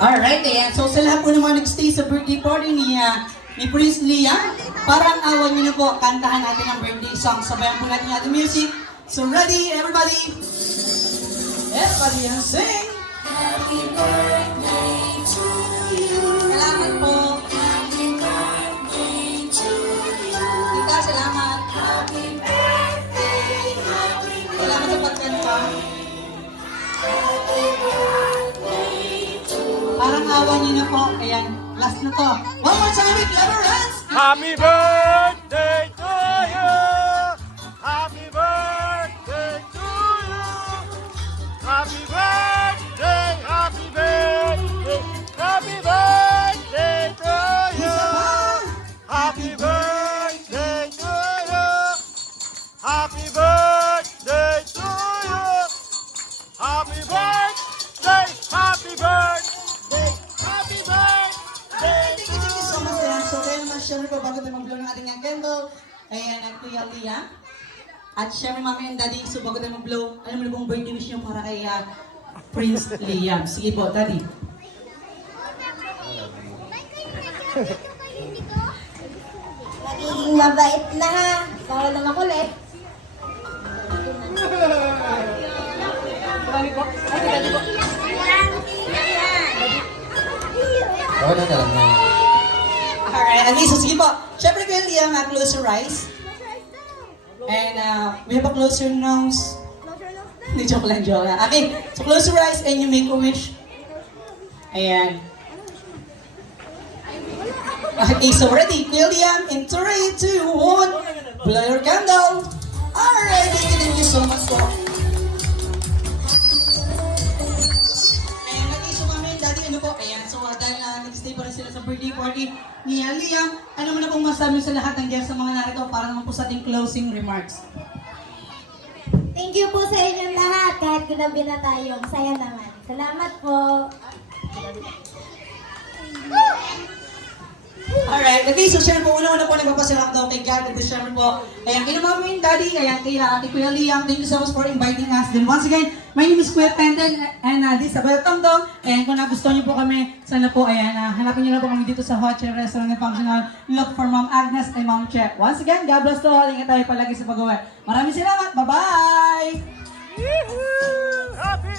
Alright, ayan. So sa lahat po naman nag-stay sa birthday party ni Prince Liam, parang awan niyo na po, kantahan natin ang birthday song. Sabayan po natin yung ating music. So ready, everybody? Everybody and sing! Happy birthday to you. Salamat po. Happy birthday to you. Tita, salamat. Happy birthday, happy Salamat sa pagkanta. birthday to you. Parang awan niyo na po. Ayan, last na to. One more time with clever hands! Happy birthday to you. Happy birthday to you. Happy birthday, happy birthday, happy birthday to you. Happy birthday to you. Happy birthday to you. Happy birthday, happy birthday, happy birthday Thank to you so much, you. Liam. So kaya naman, syempre po, bago tayo mag-blow ng ating candle, ayan, ang Kuya Liam. At syempre, Mami and Daddy, so bago tayo mag-blow, alam mo na bang birthday wish niyo para kay Prince Liam. Sige po, Daddy. Magiging mabait na ha. Bawal na makulit. Oo na lang na. Alright, okay, so sige po. Syempre, Kuya Liam, close your eyes. And we have a close your nose. Hindi, joke lang, joke lang. Okay, so close your eyes and you make a wish. Ayan. Okay, so ready, Kuya Liam, in 3, 2, 1, blow your candle. Alright, thank you so much po. Ayan, okay, so Mami and Daddy, ano po? Ayan, so dahil nag-stay pa rin sila sa birthday party ni Liam, ano mo na pong masabi sa lahat ng guests sa mga narito para naman po sa ating closing remarks. Thank you po sa inyong lahat. Kahit ginabi na tayo, masaya naman. Salamat po. Alright, okay, so syempre po, una-una po nagpapasalamat daw kay God at syempre po, ayan, kay Mami and Daddy, ayan, kay Ate Kuya Liam, thank you so much for inviting us. Then once again, my name is Kuya Tenden and this is Abel Tongdong. Ayan, kung nagustuhan niyo po kami, sana po, ayan, hanapin niyo na po kami dito sa Hot Chair Restaurant and Functional. Look for Ma'am Agnes and Ma'am Che. Once again, God bless to all. Ingat tayo palagi sa pag-uwi. Maraming salamat. Bye-bye! Happy